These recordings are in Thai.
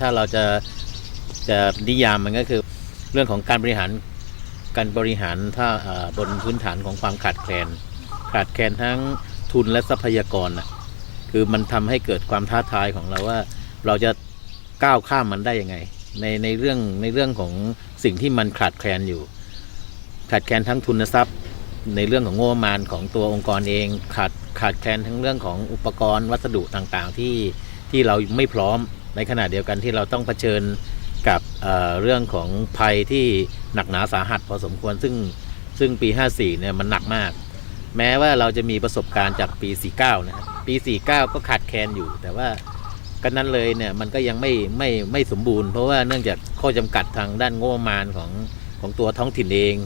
ถ้าเราจะนิยามมันก็คือเรื่องของการบริหารถ้าบนพื้นฐานของความขาดแคลนทั้งทุนและทรัพยากรนะคือมันทำให้เกิดความท้าทายของเราว่าเราจะก้าวข้ามมันได้ยังไงในเรื่องของสิ่งที่มันขาดแคลนอยู่ขาดแคลนทั้งทุนทรัพย์ในเรื่องของงบประมาณของตัวองค์กรเองขาดแคลนทั้งเรื่องของอุปกรณ์วัสดุต่างๆที่เราไม่พร้อมในขณะเดียวกันที่เราต้องเผชิญกับเรื่องของภัยที่หนักหนาสาหัสพอสมควรซึ่งปี54เนี่ยมันหนักมากแม้ว่าเราจะมีประสบการณ์จากปี49นะครับปี49ก็ขาดแคลนอยู่แต่ว่ากันนั้นเลยเนี่ยมันก็ยังไม่สมบูรณ์เพราะว่าเนื่องจากข้อจำกัดทางด้านงบประมาณของตัวท้องถิ่นเอง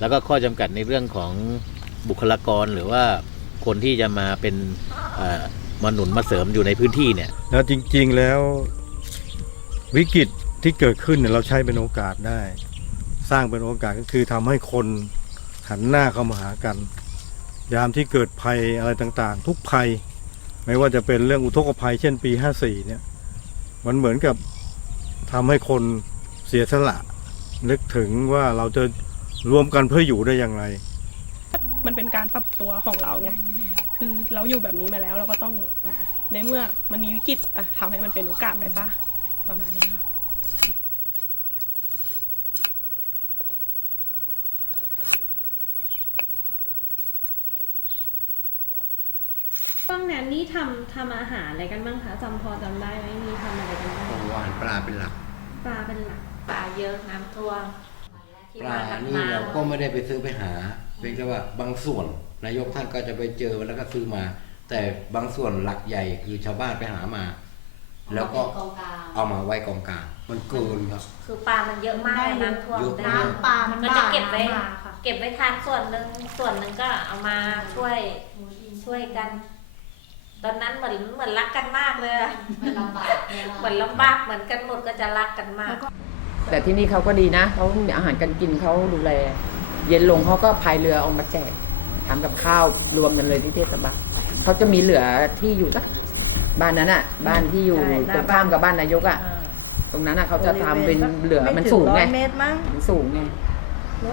แล้วก็ข้อจำกัดในเรื่องของบุคลากรหรือว่าคนที่จะมาเป็นมาหนุนมาเสริมอยู่ในพื้นที่เนี่ยแล้วจริงๆแล้ววิกฤตที่เกิดขึ้นเนี่ยเราใช้เป็นโอกาสได้สร้างเป็นโอกาสก็คือทำให้คนหันหน้าเข้ามาหากันยามที่เกิดภัยอะไรต่างๆทุกภัยไม่ว่าจะเป็นเรื่องอุทกภัยเช่นปี54เนี่ยมันเหมือนกับทำให้คนเสียสละนึกถึงว่าเราจะรวมกันเพื่ออยู่ได้อย่างไรมันเป็นการปรับตัวของเราไงคือเราอยู่แบบนี้มาแล้วเราก็ต้องในเมื่อมันมีวิกฤตทำให้มันเป็นโอกาสไปซะประมาณนี้ค่ะช่วงนั้นนี่ทำอาหารอะไรกันบ้างคะพอจำได้ไหมมีทำอะไรกันบ้างหวานปลาเป็นหลักปลาเป็นหลักปลาเยอะน้ำท่วมปลานี่เราก็ไม่ได้ไปซื้อไปหาเป็นแค่ว่าบางส่วนนายกท่านก็จะไปเจอแล้วก็ซื้อมาแต่บางส่วนหลักใหญ่คือชาวบ้านไปหามาแล้วก็เอามาไว้กองกลางมันเกินครับคือปลามันเยอะมากน้ำท่วมน้ำปลามันจะเก็บไว้ทานส่วนหนึ่งก็เอามาช่วยกันตอนนั้นเหมือนรักกันมากเลยเหมือนลำบากเหมือนกันหมดก็จะรักกันมากแต่ที่นี่เขาก็ดีนะเขาอาหารการกินเขาดูแลเย็นลงเขาก็พายเรือเอามาแจกทำกับข้าวรวมกันเลยที่เทศบาลเขาจะมีเหลือที่อยู่สักบ้านนั้นอ่ะบ้านที่อยู่ตรงข้ามกับบ้านนายกอ่ะตรงนั้นอ่ะเขาจะทำเป็นเหลือมันสูงไงมันสูงไง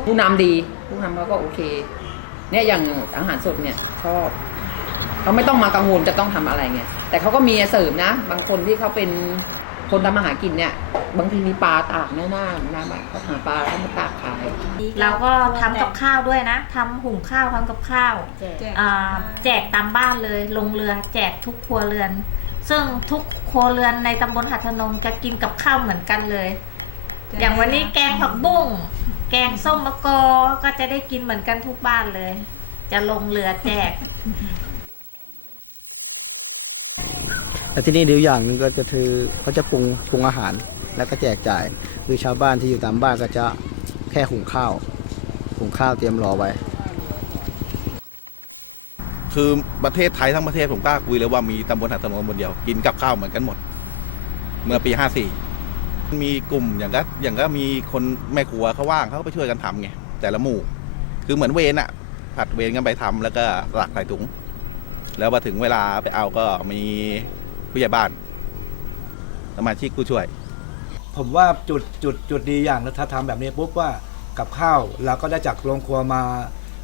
ผู้นำดีผู้นำเขาก็โอเคเนี่ยอย่างอาหารสดเนี่ยชอบเขาไม่ต้องมากังวลจะต้องทำอะไรไงแต่เขาก็มีเสริมนะบางคนที่เขาเป็นคนทำมาหากินเนี่ยบางทีมีปลาตากหน้าบ้านเขาหาปลาแล้วมาตากขายเราก็ทำกับข้าวด้วยนะทำหุงข้าวทำกับข้าวแจกตามบ้านเลยลงเรือแจกทุกครัวเรือนซึ่งทุกครัวเรือนในตำบลหัทนงจะกินกับข้าวเหมือนกันเลยอย่างวันนี้แกงผักบุ้งแกงส้มมะกอก็จะได้กินเหมือนกันทุกบ้านเลยจะลงเรือแจกและที่นี่ดีอย่างหนึ่งก็คือเขาจะปรุงอาหารแล้วก็แจกจ่ายคือชาวบ้านที่อยู่ตามบ้านก็จะแค่หุงข้าวเตรียมรอไว้คือประเทศไทยทั้งประเทศผมกล้าคุยเลยว่ามีตำบลหัดถนนบนเดียวกินกับข้าวเหมือนกันหมดเมื่อปี54มีกลุ่มอย่างก็มีคนแม่ครัวเขาว่างเขาก็ไปช่วยกันทำไงแต่ละหมู่คือเหมือนเวรอะผัดเวรกันไปทำแล้วก็หลักใส่ถุงแล้วพอถึงเวลาไปเอาก็มีผู้ใหญ่บ้านสมาชิกผู้ช่วยผมว่าจุดดีอย่างถ้าทำแบบนี้ปุ๊บว่ากับข้าวเราก็ได้จากโรงครัวมา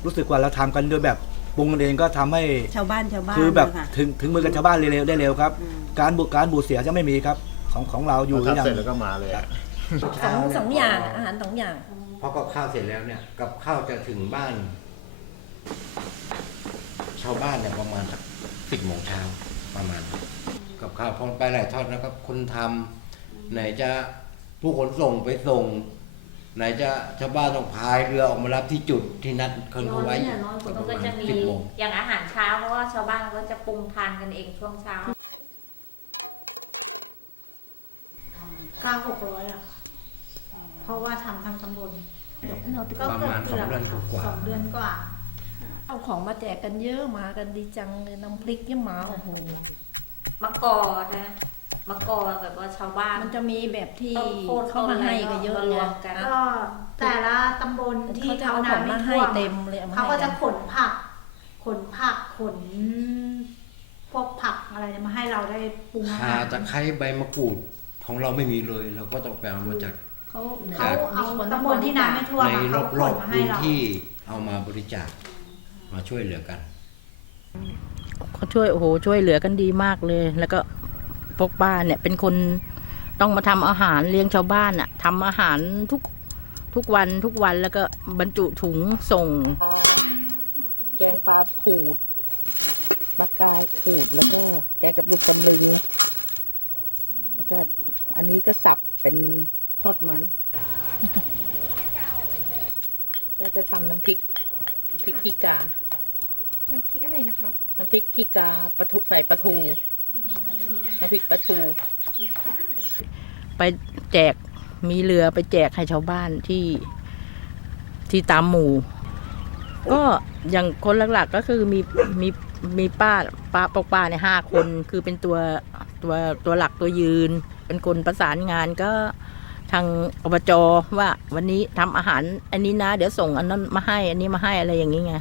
รู้สึกว่าเราทำกันโดยแบบปรุงกันเองก็ทำให้ชาวบ้านคือแบบถึงมือกันชาวบ้านเร็วได้เร็วครับการบูดเสียจะไม่มีครับของเราอยู่อย่างเสร็จแล้วก็มาเลยสองอย่างอาหาร2 อย่างพอกับข้าวเสร็จแล้วเนี่ยกับข้าวจะถึงบ้านชาวบ้านเนี่ยประมาณสัก10 โมงเช้าประมาณกับข้าวพองไปหลายทอดนะครับคนทำไหนจะผู้ขนส่งไปส่งไหนจะชาวบ้านต้องพายเรือออกมารับที่จุดที่นัดคนเขาไว้มันก็จะมีอย่างอาหารเช้าเพราะว่าชาวบ้านก็จะปรุงทานกันเองช่วงเช้า900อ่ะเพราะว่าทำทางตำบลก็ประมาณ2 เดือนกว่า2 เดือนกว่าเอาของมาแจกกันเยอะมากันดีจังเลยน้ำพริกเยอะมาโอ้โหมะกอนะมะกอแบบว่าชาวบ้านมันจะมีแบบที่เขามาให้ก็เยอะเลยก็แต่ละตำบลที่เขาน้ำไม่ท่วมเขาก็จะขนผักขนพวกผักอะไรมาให้เราได้ปรุงอาหารตะไคร้ใบมะกรูด ท ของเราไม่มีเลยเราก็ต้องไปเอามาจาก เขาเอาตำบลที่น้ำไม่ท่วม ใน เขา ร ข อน บ มา ๆ ให้ พื้น เรา ที่เอามาบริจาคมาช่วยเหลือกัน เขาช่วยโอ้โหช่วยเหลือกันดีมากเลย แล้วก็พวกป้าเนี่ยเป็นคนต้องมาทำอาหารเลี้ยงชาวบ้านอะทำอาหารทุกวันแล้วก็บรรจุถุงส่งไปแจกมีเรือไปแจกให้ชาวบ้านที่ตามหมู่ก็อย่างคนหลักๆก็คือมีป้าพวกป้าเนี่ย5 คนคือเป็นตัวหลักตัวยืนเป็นคนประสานงานก็ทางอบจว่าวันนี้ทำอาหารอันนี้นะเดี๋ยวส่งอันนั้นมาให้อันนี้มาให้อะไรอย่างนี้ไง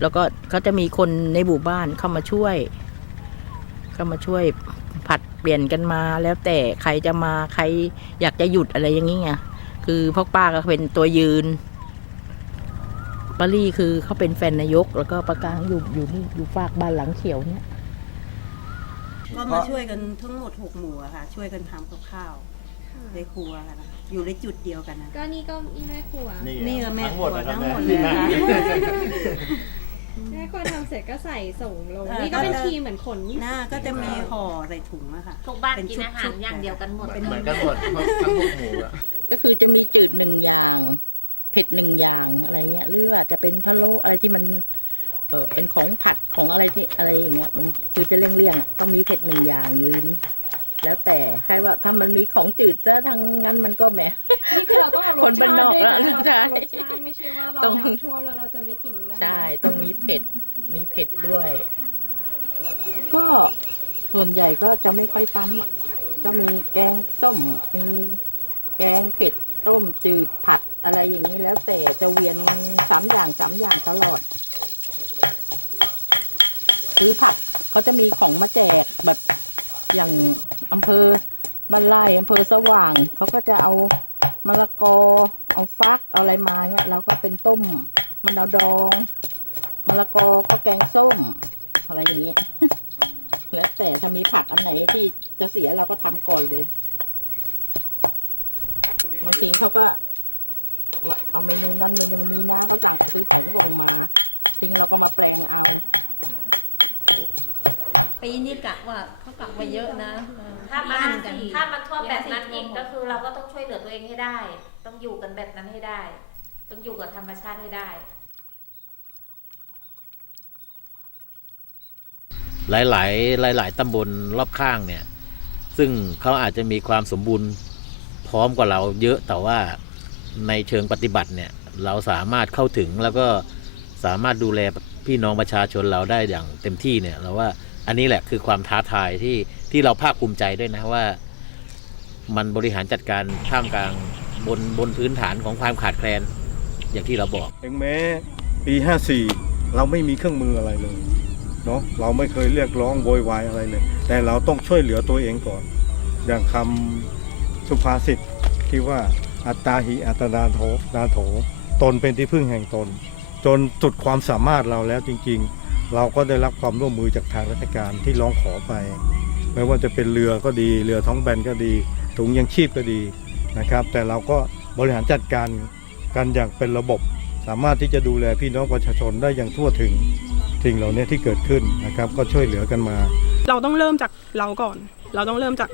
แล้วก็เขาจะมีคนในหมู่บ้านเข้ามาช่วยผัดเปลี่ยนกันมาแล้วแต่ใครจะมาใครอยากจะหยุดอะไรอย่างนี้ไงคือพวกป้าก็เป็นตัวยืนป้าลี่คือเขาเป็นแฟนนายกแล้วก็ประกางอยู่ฝากบ้านหลังเขียวเนี่ย ก็มาช่วยกันทั้งหมด6 หมู่อะค่ะช่วยกันทำกับข้าวในครัวกันนะอยู่ในจุดเดียวกันนะก็นี่ก็แม่ครัว นี่ก็แม่ครัวทั้งหมด เล เลย ยค่ะ แม่ครัวทำเสร็จก็ใส่ส่งลงนี่ก็เป็นทีมเหมือนขนก็จะมีห่อใส่ถุงอะค่ะ ทุกบ้านกินอาหารอย่างเดียวกันหมด เหมือนกันหมดทั้งพวกหมู่อะ ปีนี้กะว่าเขากลับมาเยอะนะ ถ้ามันท่วมแบบนั้นอีกก็คือเราก็ต้องช่วยเหลือตัวเองให้ได้ ต้องอยู่กันแบบนั้นให้ได้ ต้องอยู่กับธรรมชาติให้ได้ หลายตำบลรอบข้างเนี่ยซึ่งเขาอาจจะมีความสมบูรณ์พร้อมกว่าเราเยอะแต่ว่าในเชิงปฏิบัติเนี่ยเราสามารถเข้าถึงแล้วก็สามารถดูแลพี่น้องประชาชนเราได้อย่างเต็มที่เนี่ยเราว่าอันนี้แหละคือความท้าทายที่เราภาคภูมิใจด้วยนะว่ามันบริหารจัดการท่ามกลางบนพื้นฐานของความขาดแคลนอย่างที่เราบอกถึงแม้ปี 54 เราไม่มีเครื่องมืออะไรเลยเนาะเราไม่เคยเรียกร้องโวยวายอะไรเลยแต่เราต้องช่วยเหลือตัวเองก่อนอย่างคำสุภาษิตที่ว่าอัตตาหิอัตนาโถตนเป็นที่พึ่งแห่งตนจนสุดความสามารถเราแล้วจริงๆเราก็ได้รับความร่วมมือจากทางราชการที่ร้องขอไปไม่ว่าจะเป็นเรือก็ดีเรือท้องแบนก็ดีถุงยังชีพก็ดีนะครับแต่เราก็บริหารจัดการกันอย่างเป็นระบบสามารถที่จะดูแลพี่น้องประชาชนได้อย่างทั่วถึงสิ่งเหล่านี้ที่เกิดขึ้นนะครับก็ช่วยเหลือกันมาเราต้องเริ่มจากเราก่อนเราต้องเริ่มจาก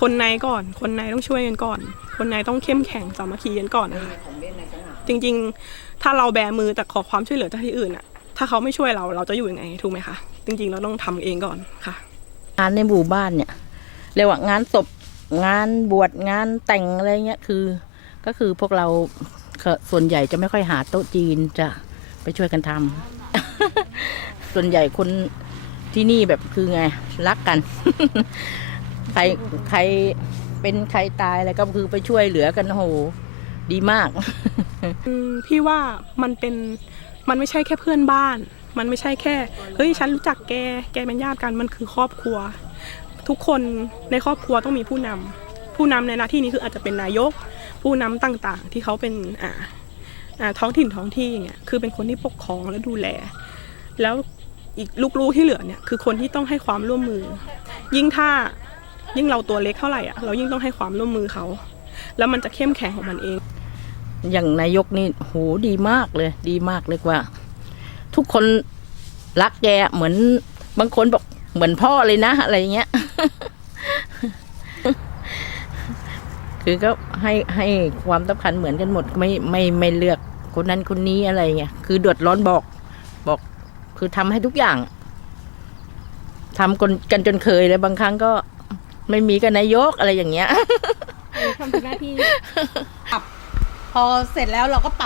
คนในก่อนคนในต้องช่วยกันก่อนคนในต้องเข้มแข็งสามัคคีกันก่อนนะคะจริงๆถ้าเราแบมือแต่ขอความช่วยเหลือจากที่อื่นอ่ะถ้าเขาไม่ช่วยเราจะอยู่ยังไงถูกไหมคะจริงๆเราต้องทำเองก่อนค่ะงานในหมู่บ้านเนี่ยเรียกว่างานศพงานบวชงานแต่งอะไรเงี้ยก็คือพวกเราส่วนใหญ่จะไม่ค่อยหาโต๊ะจีนจะไปช่วยกันทำ ส่วนใหญ่คนที่นี่แบบคือไงรักกัน ใครเป็นใครตายอะไรก็คือไปช่วยเหลือกันโหดีมาก พี่ว่ามันไม่ใช่แค่เพื่อนบ้านมันไม่ใช่แค่เฮ้ยฉันรู้จักแกเป็นญาติกันมันคือครอบครัวทุกคนในครอบครัวต้องมีผู้น ผู้นำในหน้าที่นี้คืออาจจะเป็นนายกผู้นำต่างๆ ที่เขาเป็นท้องถิ่นท้องที่อย่างเงี้ยคือเป็นคนที่ปกครองและดูแลแล้วอีกลูกๆที่เหลือเนี่ยคือคนที่ต้องให้ความร่วมมือยิ่งเราตัวเล็กเท่าไหร่เรายิ่งต้องให้ความร่วมมือเขาแล้วมันจะเข้มแข็งของมันเองอย่างนายกนี่โหดีมากเลยกว่า ทุกคนรักแกเหมือนบางคนบอกเหมือนพ่อเลยนะอะไรเงี้ย คือก็ให้ความสำคัญเหมือนกันหมดไม่เลือกคนนั้นคนนี้อะไรเงี้ยคือเดือดร้อนบอกคือทำให้ทุกอย่างทำกันจนเคยเลยบางครั้งก็ไม่มีกับนายกอะไรอย่างเงี้ยทำทุกหน้าที่ พอเสร็จแล้วเราก็ป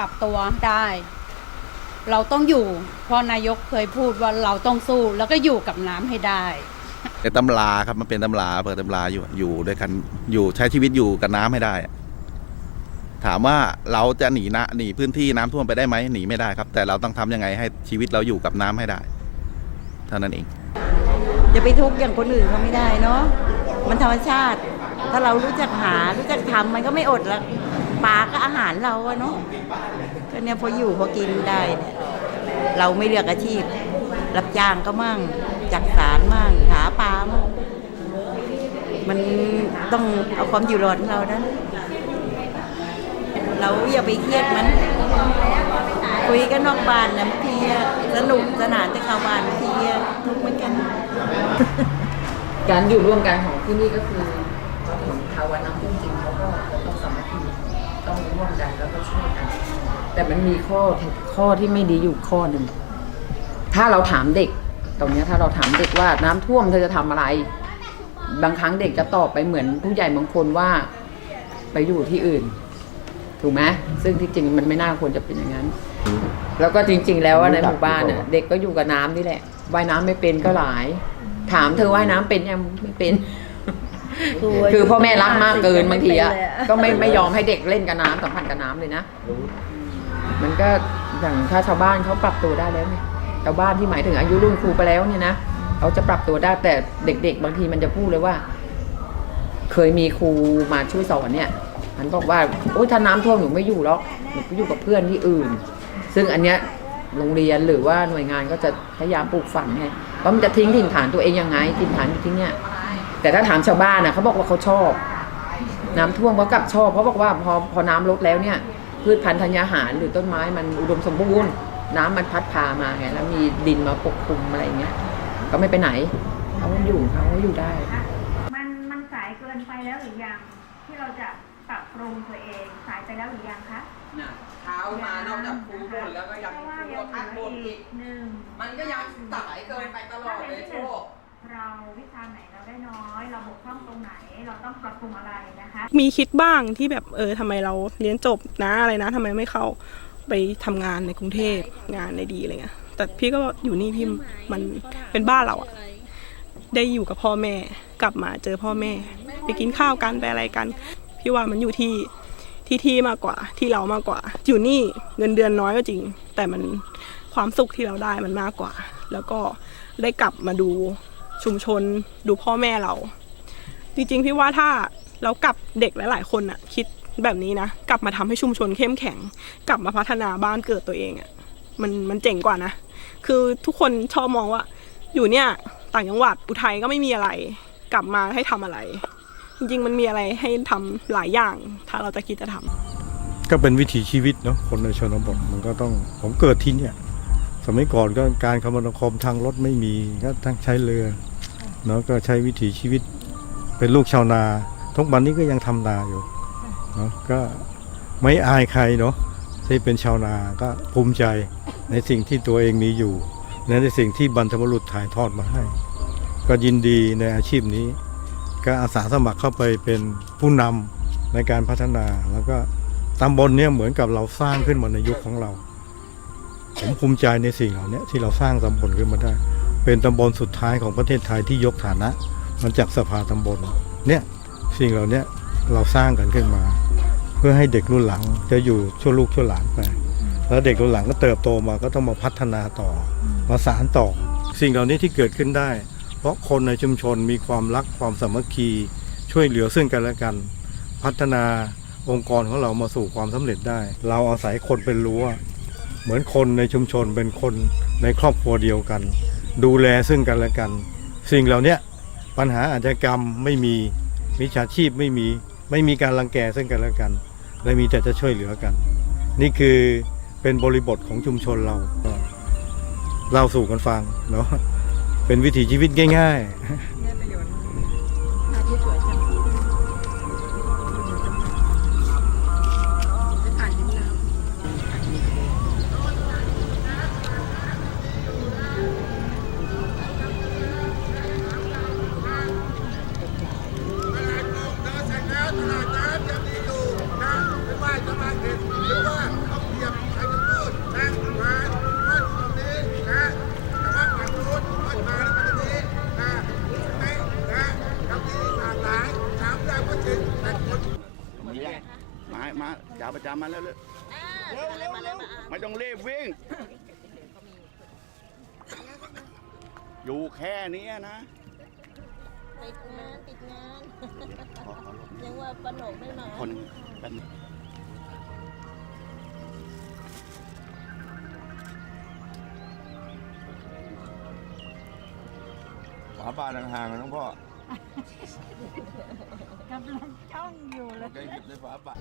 รับตัวได้ เราต้องอยู่เพราะนายกเคยพูดว่าเราต้องสู้แล้วก็อยู่กับน้ำให้ได้แต่ตำราครับมันเป็นตำราเปิดตำราอยู่ด้วยกันอยู่ใช้ชีวิตอยู่กับน้ำให้ได้ ถามว่าเราจะหนีพื้นที่น้ำท่วมไปได้ไหมหนีไม่ได้ครับแต่เราต้องทำยังไงให้ชีวิตเราอยู่กับน้ำให้ได้เท่านั้นเองจะไปทุกข์อย่างคนอื่นเขาไม่ได้เนาะมันธรรมชาติถ้าเรารู้จักหารู้จักทำมันก็ไม่อดละปลาก็อาหารเราอะเนาะก็เนี่ยพออยู่พอกินได้เนี่ยเราไม่เลือกอาชีพรับจ้างก็มั่งจักสารมั่งหาปลามั่งมันต้องเอาความอยู่รอดของเรานะเราอย่าไปเครียดมันคุยกันนอกบ้านนะบางทีสนุกสนานแต่เข้าบ้านบางทีทุกข์เหมือนกัน การอยู่ร่วมกันของที่นี่ก็คือเขาถึงภาวะน้ำท่วมจริงเขาก็ต้องสามัคคีต้องร่วมกันแล้วก็ช่วยกันแต่มันมีข้อที่ไม่ดีอยู่ข้อหนึ่งถ้าเราถามเด็กตรงนี้ถ้าเราถามเด็กว่าน้ำท่วมเธอจะทำอะไรบางครั้งเด็กจะตอบไปเหมือนผู้ใหญ่บางคนว่าไปอยู่ที่อื่นถูกไหมซึ่งที่จริงมันไม่น่าควรจะเป็นอย่างนั้นแล้วก็จริงๆแล้วในหมู่บ้านน่ะเด็กก็อยู่กับน้ำนี่แหละว่ายน้ำไม่เป็นก็หลายถามเธอว่ายน้ำเป็นยังไม่เป็นคือพ่อแม่รักมากเกินบางทีอ่ะก็ไม่ยอมให้เด็กเล่นกับน้ำสัมผัสกับน้ำเลยนะมันก็อย่างถ้าชาวบ้านเขาปรับตัวได้แล้วเนี่ยชาวบ้านที่หมายถึงอายุรุ่นครูไปแล้วเนี่ยนะเขาจะปรับตัวได้แต่เด็กๆบางทีมันจะพูดเลยว่าเคยมีครูมาช่วยสอนเนี่ยมันบอกว่าโอ๊ยถ้าน้ำท่วมหนูไม่อยู่หรอกหนูไปอยู่กับเพื่อนที่อื่นซึ่งอันเนี้ยโรงเรียนหรือว่าหน่วยงานก็จะพยายามปลูกฝังไงว่ามันจะทิ้งถิ่นฐานตัวเองยังไงถิ่นฐานอยู่ที่เนี้ยแต่ถ้าถามชาวบ้านนะเขาบอกว่าเขาชอบน้ำท่วมเขากลับชอบเพราะบอกว่าพอน้ำลดแล้วเนี่ยพืชพันธุ์ธัญญาหารหรือต้นไม้มันอุดมสมบูรณ์น้ำมันพัดพามาไงแล้วมีดินมาปกคลุมอะไรเงี้ยก็ไม่ไปไหนเขาอยู่ได้มันสายเกินไปแล้วหรือยังที่เราจะปรับปรุงตัวเองสายไปแล้วหรือยังคะเช้ามานอกจากครูบ่นแล้วก็ยังครูทักบ่นอีกมันก็ยังสายเกินไปตลอดเลยโชคเราวิชาไหนเราได้น้อยเราบกพร่องตรงไหนเราต้องปรับปรุงอะไรนะคะมีคิดบ้างที่แบบทำไมเราเรียนจบนะอะไรนะทำไมไม่เข้าไปทำงานในกรุงเทพงานในดีอะไรเงี้ยแต่พี่ก็อยู่นี่พี่มันเป็นบ้านเราอะได้อยู่กับพ่อแม่กลับมาเจอพ่อแม่ไปกินข้าวกันไปอะไรกันพี่ว่ามันอยู่ที่มากกว่าที่เรามากกว่าอยู่นี่เงินเดือนน้อยก็จริงแต่มันความสุขที่เราได้มันมากกว่าแล้วก็ได้กลับมาดูชุมชนดูพ่อแม่เราจริงๆพี่ว่าถ้าเรากลับเด็กหลายๆคนอะคิดแบบนี้นะกลับมาทำให้ชุมชนเข้มแข็งกลับมาพัฒนาบ้านเกิดตัวเองอะมันเจ๋งกว่านะคือทุกคนชอบมองว่าอยู่เนี่ยต่างจังหวัดอุทัยก็ไม่มีอะไรกลับมาให้ทำอะไรจริงๆมันมีอะไรให้ทำหลายอย่างถ้าเราจะคิดจะทำก็เป็นวิถีชีวิตเนาะคนในชนบทมันก็ต้องผมเกิดที่เนี่ยสมัยก่อนก็การคมนาคมทางรถไม่มีก็ทั้งใช้เรือเนาะก็ใช้วิถีชีวิตเป็นลูกชาวนาทุกวันนี้ก็ยังทำนาอยู่เนาะก็ไม่อายใครเนาะที่เป็นชาวนาก็ภูมิใจในสิ่งที่ตัวเองมีอยู่ในสิ่งที่บรรพบุรุษถ่ายทอดมาให้ก็ยินดีในอาชีพนี้ก็อาสาสมัครเข้าไปเป็นผู้นำในการพัฒนาแล้วก็ตำบลเนี่ยเหมือนกับเราสร้างขึ้นมาในยุคของเราผมภูมิใจในสิ่งเหล่านี้ที่เราสร้างตำบลขึ้นมาได้เป็นตำบลสุดท้ายของประเทศไทยที่ยกฐานะมันจากสภาตำบลเนี่ยสิ่งเหล่านี้เราสร้างกันขึ้นมาเพื่อให้เด็กรุ่นหลังจะอยู่ชั่วลูกชั่วหลานไปแล้วเด็กรุ่นหลังก็เติบโตมาก็ต้องมาพัฒนาต่อมาสานต่อสิ่งเหล่านี้ที่เกิดขึ้นได้เพราะคนในชุมชนมีความรักความสามัคคี ช่วยเหลือซึ่งกันและกัน พัฒนาองค์กรของเรามาสู่ความสำเร็จได้ เราอาศัยคนเป็นรั้วเหมือนคนในชุมชนเป็นคนในครอบครัวเดียวกัน ดูแลซึ่งกันและกัน สิ่งเหล่านี้ปัญหาอาชญากรรมไม่มีมิจฉาชีพไม่มีการรังแกซึ่งกันและกันและมีแต่จะช่วยเหลือกัน นี่คือเป็นบริบทของชุมชนเราเล่าสู่กันฟังเนาะเป็นวิถีชีวิตง่ายๆ มาจ่าประจำมาแล้วเลยไม่ต้องรีบวิ่ง อยู่แค่นี้นะ ติดงานยังว่าปนกไม่มา คนเป็นฝาบาทห่างๆนะน้องพ่อก ำลังจ้องอยู่เลย แกหยิบในฝาบาท